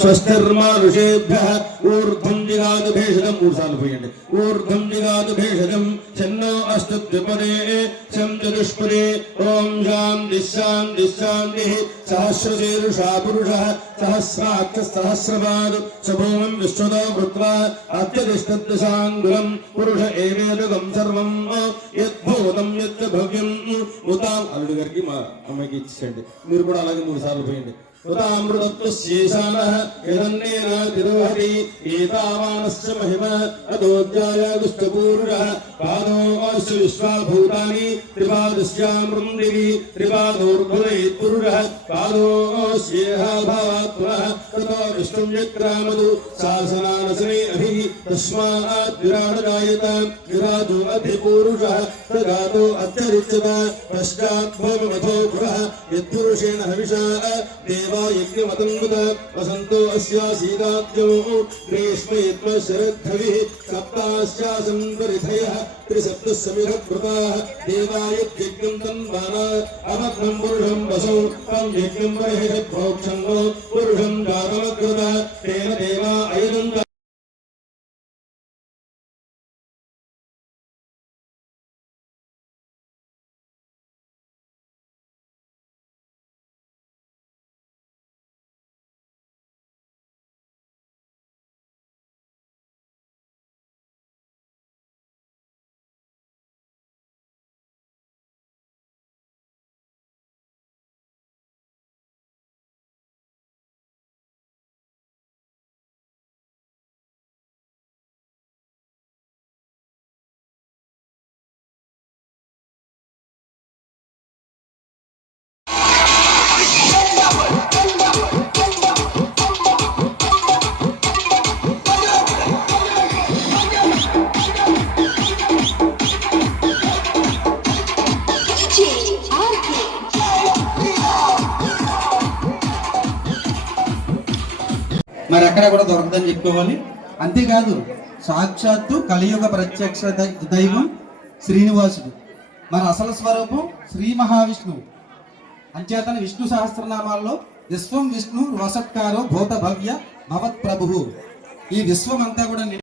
स्वस्तिर्मानुषेभ्यः ऊर्ध्वं जिगातु भेषजम् मूर्सालु पोयंడి ऊर्ध्वं जिगातु भेषजम् शन्नो अस्तु द्विपदे शं चतुष्पदे ओम शान्ति शान्ति शान्तिः सहस्रशीर्षा पुरुषः सहस्राक्ष सहस्रपाद सभूमं विश्वतो कृत्वा अत्यतिष्ठद्दशाङ्गुलं पुरुष एवेदकं सर्वं यद्भूतं यच्च भव्यम् उतां అల్లుడి గారికి మా అమ్మాయికి ఇచ్చేయండి మీరు కూడా అలాగే మూడు సార్లు పోయండి उदामृतत्वस्येषानः यदन्नेन तिरोहति एतावानश्च महिमा अतोऽध्याय दुष्टपूरुषः पादोऽस्य विश्वाभूतानि त्रिपादस्यामृतं दिवि त्रिपादोर्भुवैत्पुरुषः पादोऽस्येह भावात् पुनः ततो विष्णुं यक्रामतु शासनानसने अभिः तस्मात् विराटजायत विराजो अधिपूरुषः तदातो अत्यरिच्यत पश्चात् भौमवधो पुरः यत्पुरुषेण हविषा यज्ञमतन्मुत वसन्तो अस्यासीदाद्यो ग्रीष्मयत्म शरद्धविः सप्तास्यासन् परिधयः त्रिसप्तः समिरकृताः देवायज्ञं तन्वाना अमग्नं पुरुषं वसौ तं यज्ञं परिहृभोक्षन्नो पुरुषं जातमकृता तेन देवा अयनन्त మరి ఎక్కడ కూడా దొరకదని చెప్పుకోవాలి. అంతేకాదు సాక్షాత్తు కలియుగ ప్రత్యక్ష దైవం శ్రీనివాసుడు, మన అసలు స్వరూపం శ్రీ మహావిష్ణువు. అంచేతన విష్ణు సహస్రనామాల్లో విశ్వం విష్ణు వసత్కారో భూత భవ్య భవత్ ప్రభువు, ఈ విశ్వం అంతా కూడా